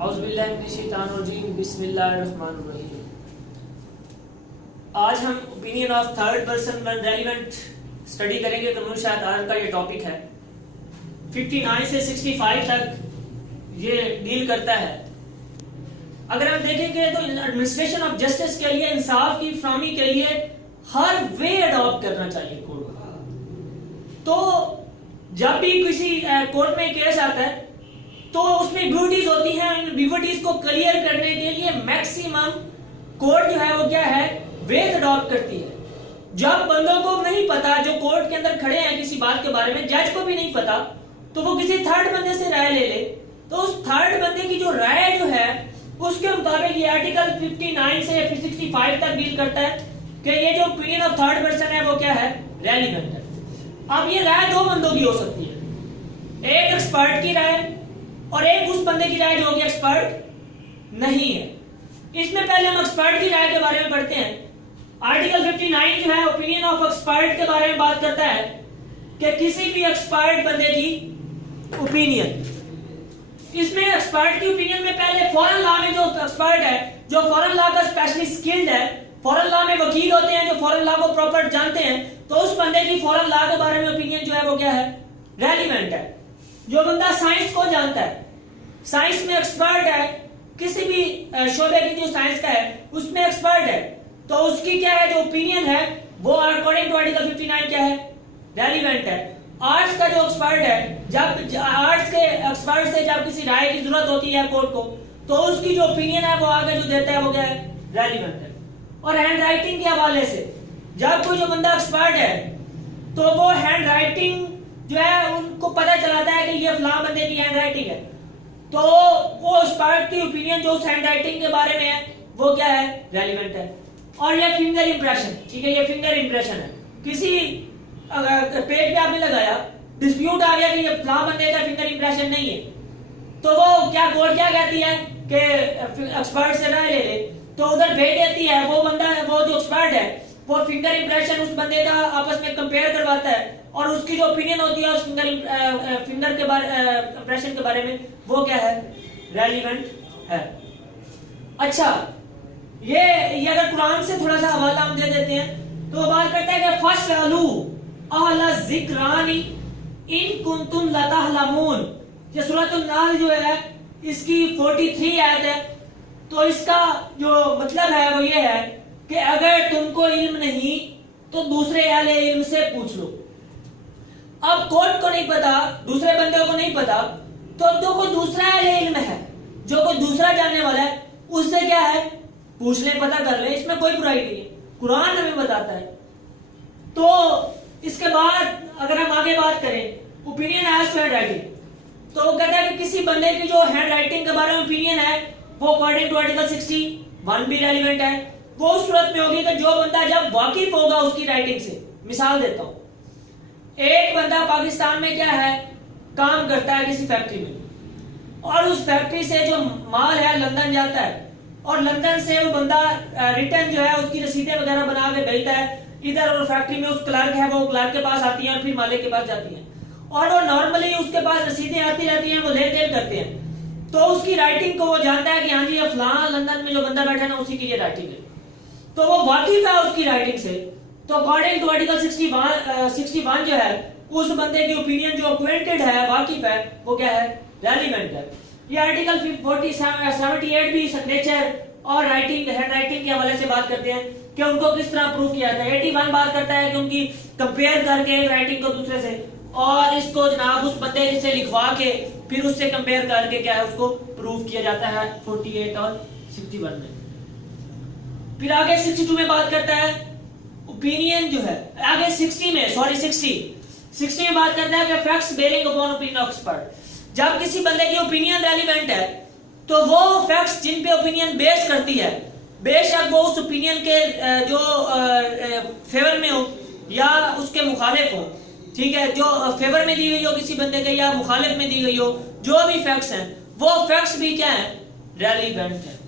बिस्मिल्लाहिर्रहमानिर्रहीम। आज हम opinion of third person relevant study करेंगे। कमरुल शाह आज का ये टॉपिक है। 59 से 65 तक ये डील करता है। अगर हम देखेंगे तो एडमिनिस्ट्रेशन ऑफ जस्टिस के लिए, इंसाफ की फ्राहमी के लिए हर वे अडॉप्ट करना चाहिए कोर्ट को। तो जब भी किसी कोर्ट में केस आता है तो उसमें ब्यूटीज होती हैं। इन ब्यूटीज को क्लियर करने के लिए मैक्सिमम कोर्ट जो है वो क्या है, वेज अडॉप्ट करती है। जब बंदों को नहीं पता, जो कोर्ट के अंदर खड़े हैं, किसी बात के बारे में जज को भी नहीं पता, तो वो किसी थर्ड बंदे से राय ले ले, तो उस थर्ड बंदे की जो राय जो है उसके मुताबिक ये आर्टिकल 59 से 65 तक डील करता है कि ये जो ओपिनियन ऑफ थर्ड पर्सन है वो क्या है, रेलिवेंट है। अब ये राय दो बंदों की हो सकती है, एक एक्सपर्ट की राय और एक उस बंदे की राय जो कि एक्सपर्ट नहीं है। इसमें पहले हम एक्सपर्ट की राय के बारे में पढ़ते हैं। आर्टिकल 59 जो है ओपिनियन ऑफ एक्सपर्ट के बारे में बात करता है कि किसी भी एक्सपर्ट बंदे की ओपिनियन। इसमें एक्सपर्ट की ओपिनियन में पहले फॉरेन लॉ में जो एक्सपर्ट है, जो फॉरेन लॉ का स्पेशली स्किल्ड है, फॉरेन लॉ में वकील होते हैं जो फॉरेन लॉ को प्रॉपर जानते हैं, तो उस बंदे की फॉरेन लॉ के बारे में ओपिनियन जो है वो क्या है, रेलिवेंट है। जो बंदा साइंस को जानता है, साइंस में एक्सपर्ट है, किसी भी शोबे की जो साइंस का है उसमें एक्सपर्ट है, तो उसकी क्या है, जो ओपिनियन है वो अकॉर्डिंग टू आर्टिकल 59 क्या है, रेलिवेंट है। आर्ट्स का जो एक्सपर्ट है, जब आर्ट्स के एक्सपर्ट से जब किसी राय की जरूरत होती है कोर्ट को, तो उसकी जो ओपिनियन है वो आगे जो देता है वो क्या है, रेलिवेंट है। और हैंड राइटिंग के हवाले से जब कोई जो बंदा एक्सपर्ट है तो वो हैंड राइटिंग जो है उनको पता चलाता है कि ये फलां बंदे की हैंड राइटिंग है, तो वो एक्सपर्ट की ओपिनियन जो उस हैंड राइटिंग के बारे में है वो क्या है, रेलिवेंट है। और ये फिंगर इंप्रेशन, ठीक है, ये फिंगर इंप्रेशन है। किसी पेज पे आपने लगाया, डिस्प्यूट आ गया कि ये फलां बंदे का फिंगर इंप्रेशन नहीं है, तो वो क्या कोर्ट क्या कहती है कि एक्सपर्ट से राय ले ले, तो उधर भेज देती है। वो बंदा, वो जो एक्सपर्ट है वो फिंगर इंप्रेशन उस बंदे का आपस में कंपेयर करवाता है और उसकी जो ओपिनियन होती है उस फिंगर के बारे इंप्रेशन के बारे में वो क्या है, रेलिवेंट है। अच्छा, ये अगर कुरान से थोड़ा सा हवाला हम दे देते हैं तो बात करता है कि फसलू अहला ज़िक्रानी इन कुंतुम लतअलमून। ये सूरतुन नाल जो है इसकी 43 आयत है। तो इसका जो मतलब है वो ये है कि अगर तुमको इल्म नहीं तो दूसरे अहले इल्म से पूछ लो। अब कोर्ट को नहीं पता, दूसरे बंदे को नहीं पता, तो जो कोई दूसरा अहले इल्म है, जो कोई दूसरा जानने वाला है, उससे क्या है, पूछ ले, पता कर ले, इसमें कोई बुराई नहीं है, कुरान हमें बताता है। तो इसके बाद अगर हम आगे बात करें opinion as to handwriting, तो वो कहता है कि किसी बंदे की जो हैंड राइटिंग के बारे में ओपिनियन है वो अकॉर्डिंग टू आर्टिकल 61 भी रेलिवेंट है। वो उस सूरत में होगी कि जो बंदा जब वाकिफ होगा उसकी राइटिंग से। मिसाल देता हूं, एक बंदा पाकिस्तान में क्या है, काम करता है किसी फैक्ट्री में, और उस फैक्ट्री से जो माल है लंदन जाता है, और लंदन से वो बंदा रिटर्न जो है उसकी रसीदें वगैरह बना के भेजता है इधर, और फैक्ट्री में उस क्लर्क है, वो क्लर्क के पास आती है और फिर मालिक के पास जाती है, और वो नॉर्मली उसके पास रसीदें आती रहती हैं, वो लेन देन करते हैं। तो उसकी राइटिंग को वो जानता है कि हाँ जी ये फलाना लंदन में जो बंदा बैठा है ना उसी की ये राइटिंग है, तो वो वाकिफ है उसकी राइटिंग से। तो अकॉर्डिंग टू आर्टिकल 61 जो है उस बंदे की ओपिनियन जो अक्वेंटेड है, वाकिफ है, वो क्या है, रेलिवेंट है। ये आर्टिकल 78 भी सिग्नेचर और राइटिंग, हैंड राइटिंग के हवाले से बात करते हैं कि उनको किस तरह प्रूफ किया जाता है। 81 बात करता है कि उनकी कंपेयर करके राइटिंग को दूसरे से, और इसको जनाब उस बंदे से लिखवा के फिर उससे कंपेयर करके क्या है उसको प्रूफ किया जाता है 48 और 61 में। फिर आगे 62 में बात करता है ओपिनियन जो है, आगे 60 में बात करता है कि facts bearing upon opinion of expert. जब किसी बंदे की ओपिनियन रेलिवेंट है तो वो फैक्ट्स जिन पे ओपिनियन बेस करती है, बेशक वो उस ओपिनियन के जो फेवर में हो या उसके मुखालिफ हो, ठीक है, जो फेवर में दी गई हो किसी बंदे के या मुखालिफ में दी गई हो, जो भी फैक्ट्स हैं वो फैक्ट्स भी क्या है, रेलिवेंट है।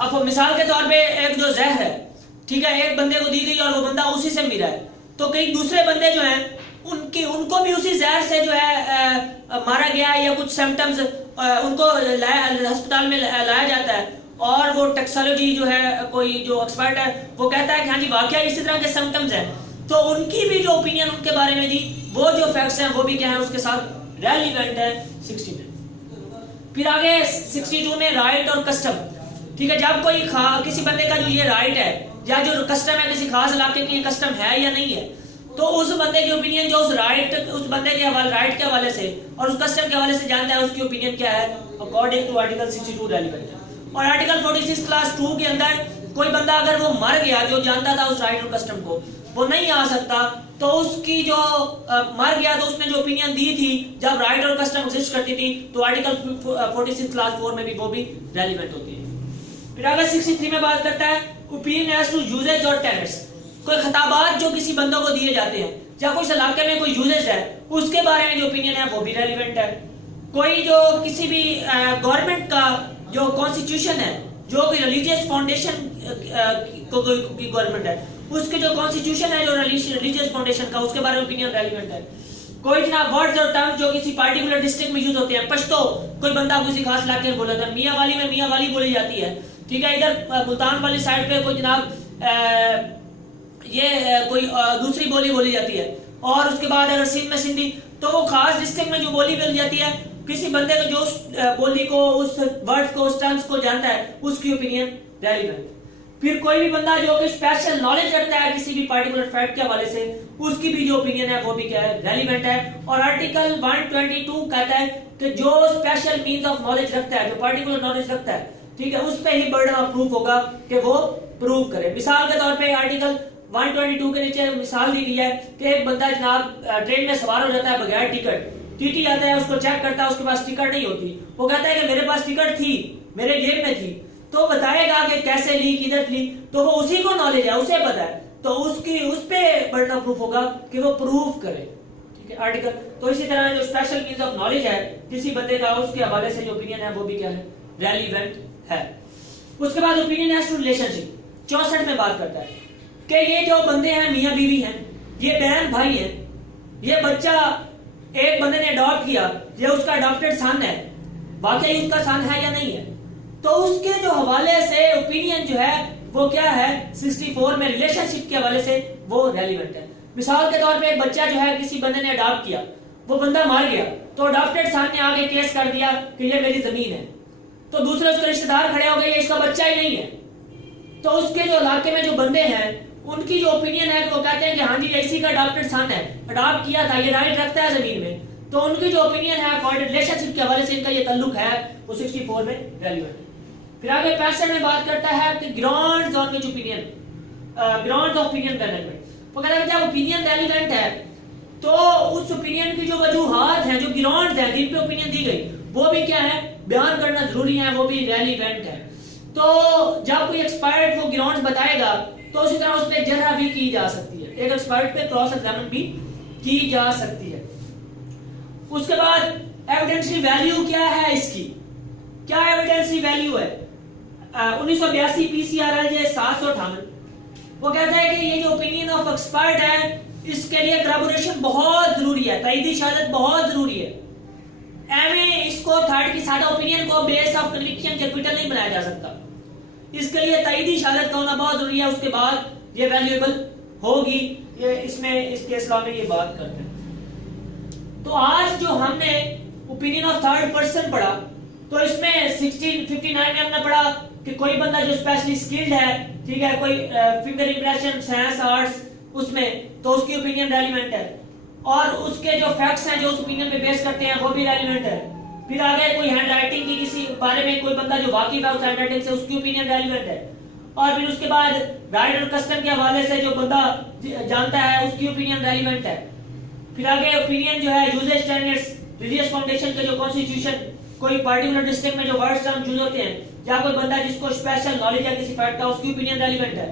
अब मिसाल के तौर पे एक जो जहर है, ठीक है, एक बंदे को दी गई और वो बंदा उसी से मिला है, तो कई दूसरे बंदे जो हैं उनकी उनको भी उसी जहर से जो है मारा गया या कुछ सिम्टम्स उनको अस्पताल में लाया जाता है, और वो टैक्सोलॉजी जो है कोई जो एक्सपर्ट है वो कहता है कि हाँ जी वाकई इसी तरह के सिम्टम्स हैं, तो उनकी भी जो ओपिनियन उनके बारे में दी, वो जो फैक्ट्स हैं वो भी क्या है उसके साथ रेलिवेंट है 60 में। फिर आगे 62 में राइट और कस्टम। ठीक है, जब कोई किसी बंदे का जो ये राइट है या जो कस्टम है, किसी खास इलाके की कस्टम है या नहीं है, तो उस बंदे की ओपिनियन जो उस बंदे के राइट के हवाले से और उस कस्टम के हवाले से जानता है, उसकी ओपिनियन क्या है अकॉर्डिंग टू आर्टिकल 62 रेलिवेंट है। और आर्टिकल 46 क्लास 2 के अंदर कोई बंदा अगर वो मर गया जो जानता था उस राइट और कस्टम को, वो नहीं आ सकता, तो उसकी जो मर गया तो उसने जो ओपिनियन दी थी जब राइट और कस्टम एग्जिस्ट करती थी, तो आर्टिकल 46 क्लास 4 में भी वो भी रेलिवेंट होती है। फिर अगर 63 में बात करता है ओपिनियन एज टू यूजेज और टेरिटरीज, कोई खिताबात जो किसी बंदों को दिए जाते हैं या कुछ इलाके में कोई यूजेज है उसके बारे में जो ओपिनियन है वो भी रेलिवेंट है। कोई जो किसी भी गवर्नमेंट का जो कॉन्स्टिट्यूशन है, जो कोई रिलीजियस फाउंडेशन की गवर्नमेंट है, उसके जो कॉन्स्टिट्यूशन है जो रिलीजियस फाउंडेशन का, उसके बारे में ओपिनियन रेलिवेंट है। कोई जनाब वर्ड्स और टर्म्स जो किसी पार्टिकुलर डिस्ट्रिक्ट में यूज होते हैं, पश्तो कोई बंदा किसी खास इलाके में बोला था, मियां वाली में मियां वाली बोली जाती है। ठीक है, इधर मुल्तान वाली साइड पे कोई जनाब ये कोई दूसरी बोली जाती है, और उसके बाद अगर सिंध में सिंधी, तो वो खास डिस्ट्रिक्ट में जो बोली जाती है, किसी बंदे को जो उस बोली को, उस वर्ड्स को, उस टर्म्स को जानता है, उसकी ओपिनियन रेलिवेंट। फिर कोई भी बंदा जो कि स्पेशल नॉलेज रखता है किसी भी पार्टिकुलर फैक्ट के हवाले से, उसकी भी जो ओपिनियन है वो भी क्या है रेलिवेंट है। और आर्टिकल 122 कहता है कि जो स्पेशल मींस ऑफ नॉलेज रखता है, जो पार्टिकुलर नॉलेज रखता है, ठीक है, उस पे ही बर्डन ऑफ प्रूफ होगा कि वो प्रूव करे। मिसाल के तौर पे आर्टिकल 122 के नीचे मिसाल दी गई है कि एक बंदा जनाब ट्रेन में सवार हो जाता है बगैर टिकट, टीटी आता है उसको चेक करता है, उसके पास टिकट नहीं होती, वो कहता है कि मेरे पास टिकट थी, मेरे जेब में थी, तो बताएगा कि कैसे ली, किधर ली, तो वो उसी को नॉलेज है, उसे पता है, तो उसकी उस पे बर्डन ऑफ प्रूफ होगा कि वो प्रूव करे। ठीक है आर्टिकल। तो इसी तरह जो स्पेशल मींस ऑफ नॉलेज है किसी बंदे का, उसके हवाले से जो ओपिनियन है वो भी क्या है रेलिवेंट है। उसके बाद ओपिनियन एज टू रिलेशनशिप 64 में बात करता है कि ये जो बंदे हैं मियां बीवी हैं, ये बहन भाई हैं, ये बच्चा एक बंदे ने अडॉप्ट किया, ये उसका अडॉप्टेड सन है, वाकई उसका सन है या नहीं है, तो उसके जो हवाले से ओपिनियन जो है वो क्या है 64 में रिलेशनशिप के हवाले से वो रेलिवेंट है। मिसाल के तौर पे एक बच्चा जो है किसी बंदे ने अडॉप्ट किया, वो बंदा मर गया, तो अडॉप्टेड सन ने आगे केस कर दिया कि ये मेरी जमीन है, तो दूसरे उसके रिश्तेदार खड़े हो गए ये इसका बच्चा ही नहीं है, तो उसके जो इलाके में जो बंदे हैं उनकी जो ओपिनियन है वो कहते हैं कि हाँ जी इसी का अडॉप्टेड सन है, अडॉप्ट किया था, ये राइट रखता है जमीन में, तो उनकी जो ओपिनियन है अकॉर्डिंग रिलेशनशिप के हवाले से इनका ये ताल्लुक है वो 64 में रेलिवेंट है। फिर आगे 65 में बात करता है कि grounds on which opinion, grounds of opinion relevant. वो कहता है जब ओपिनियन रेलिवेंट है तो उस ओपिनियन की जो वजूहात हैं, जो ग्राउंड्स हैं जिन पे ओपिनियन दी गई, वो भी क्या है बयान करना जरूरी है, वो भी रेलिवेंट है। तो जब कोई एक्सपर्ट वो ग्राउंड्स बताएगा तो उसी तरह उस पर जरा भी की जा सकती है, एक एक्सपर्ट पे क्रॉस एग्जामिन भी की जा सकती है। उसके बाद एविडेंशियल वैल्यू क्या है इसकी, क्या एविडेंशियल वैल्यू है 1982 पीसीआरएल 758। वो कहता है कि ये जो ओपिनियन ऑफ एक्सपर्ट है इसके लिए करैबोरेशन बहुत जरूरी है, तईदी शहादत बहुत जरूरी है। एवं इसको थर्ड की सादा ओपिनियन को बेस ऑफ कन्विक्शन कैपिटल नहीं बनाया जा सकता, इसके लिए तईदी शहादत का होना बहुत जरूरी है, उसके बाद ये वैल्यूएबल होगी। ये इसमें इस केस लॉ में ये बात करते हैं। तो आज जो हमने ओपिनियन ऑफ थर्ड पर्सन पढ़ा, तो इसमें 1659 में हमने पढ़ा कि कोई बंदा जो स्पेशली स्किल्ड है, ठीक है, कोई फिंगर इंप्रेशन साइंस आर्ट्स उसमें, तो उसकी ओपिनियन रेलिवेंट है, और उसके जो फैक्ट्स हैं जो उस ओपिनियन पे बेस करते हैं वो भी रेलिवेंट है। फिर आगे कोई हैंड राइटिंग की किसी बारे में कोई बंदा जो वाकिफ है उस हैंड राइटिंग से, उसकी ओपिनियन रेलिवेंट है। और फिर उसके बाद राइट और कस्टम के हवाले से जो बंदा जानता है उसकी ओपिनियन रेलिवेंट है। फिर आगे ओपिनियन जो है यूजेज स्टैंडर्ड्स, रिलीजियस फाउंडेशन के जो कॉन्स्टिट्यूशन, कोई पार्टिकुलर डिस्ट्रिक्ट में जो वर्ड्स टर्म यूज होते हैं, या कोई बंदा जिसको स्पेशल नॉलेज है किसी फैक्ट का, उसकी ओपिनियन रेलिवेंट है।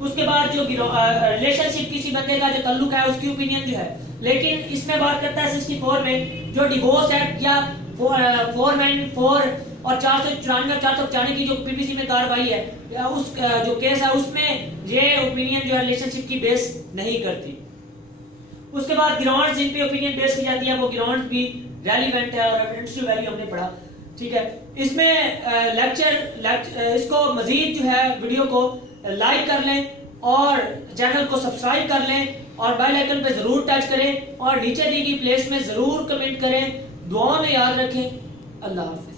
उसके बाद जो रिलेशनशिप किसी बंदे का जो ताल्लुक है उसकी ओपिनियन जो है, लेकिन इसमें बात करता है 64 में जो डिवोर्स एक्ट या 494 और 494 और 495 की जो पीपीसी में कार्रवाई है, उस जो केस है उसमें ये ओपिनियन जो है रिलेशनशिप की बेस नहीं करती। उसके बाद ग्राउंड जिन पे ओपिनियन बेस की जाती है वो ग्राउंड भी रेलिवेंट है और एविडेंशियल वैल्यू हमने पढ़ा। ठीक है, इसमें लेक्चर इसको मजीद जो है वीडियो को लाइक कर लें और चैनल को सब्सक्राइब कर लें और बेल आइकन पे जरूर टच करें और नीचे दी गई प्लेस में जरूर कमेंट करें। दुआ में याद रखें। अल्लाह हाफिज।